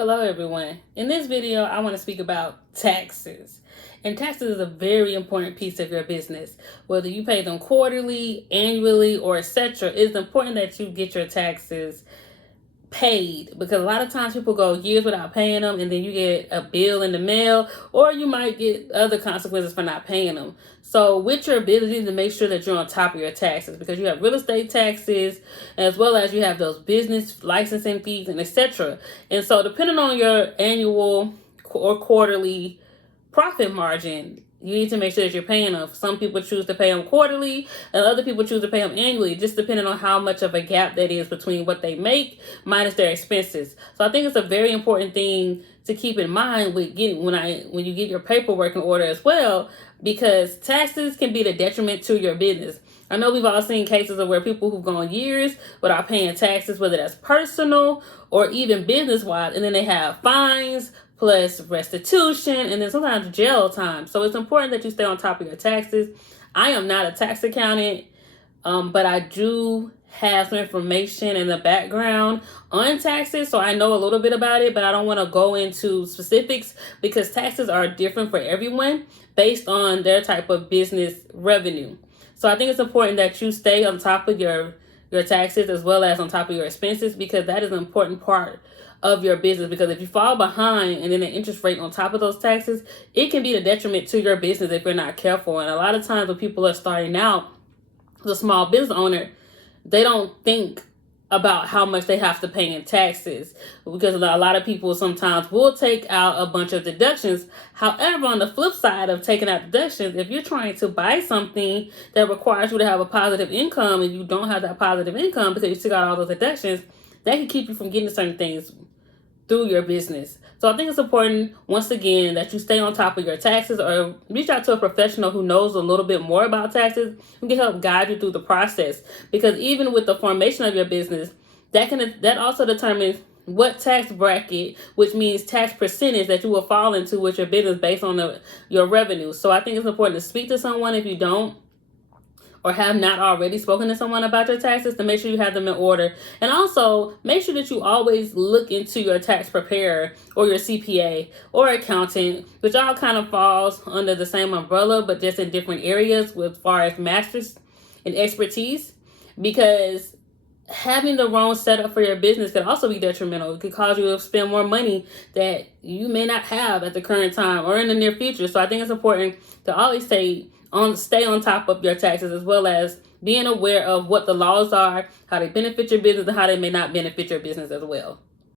Hello everyone. In this video, I want to speak about taxes. And taxes is a very important piece of your business. Whether you pay them quarterly, annually, or etc., it's important that you get your taxes paid, because a lot of times people go years without paying them, and then you get a bill in the mail, or you might get other consequences for not paying them. So with your business, you need to make sure that you're on top of your taxes, because you have real estate taxes, as well as you have those business licensing fees and etc. And so depending on your annual or quarterly profit margin, you need to make sure that you're paying them. Some people choose to pay them quarterly, and other people choose to pay them annually, just depending on how much of a gap that is between what they make minus their expenses. So I think it's a very important thing to keep in mind with when you get your paperwork in order as well, because taxes can be the detriment to your business. I know we've all seen cases of where people who've gone years without paying taxes, whether that's personal or even business-wise, and then they have fines, plus restitution, and then sometimes jail time. So it's important that you stay on top of your taxes. I am not a tax accountant, but I do have some information in the background on taxes, so I know a little bit about it, but I don't want to go into specifics because taxes are different for everyone based on their type of business revenue. So I think it's important that you stay on top of your taxes as well as on top of your expenses, because that is an important part of your business. Because if you fall behind and then the interest rate on top of those taxes, it can be a detriment to your business if you're not careful. And a lot of times when people are starting out, the small business owner, they don't think about how much they have to pay in taxes, because a lot of people sometimes will take out a bunch of deductions. However, on the flip side of taking out deductions, if you're trying to buy something that requires you to have a positive income and you don't have that positive income because you took out all those deductions, that can keep you from getting certain things through your business. So I think it's important, once again, that you stay on top of your taxes, or reach out to a professional who knows a little bit more about taxes, who can help guide you through the process. Because even with the formation of your business, that also determines what tax bracket, which means tax percentage, that you will fall into with your business based on your revenue. So I think it's important to speak to someone if you don't, or have not already spoken to someone about your taxes, to make sure you have them in order. And also make sure that you always look into your tax preparer or your CPA or accountant, which all kind of falls under the same umbrella, but just in different areas as far as masters and expertise. Because having the wrong setup for your business could also be detrimental. It could cause you to spend more money that you may not have at the current time or in the near future. So I think it's important to always stay on top of your taxes, as well as being aware of what the laws are, how they benefit your business, and how they may not benefit your business as well.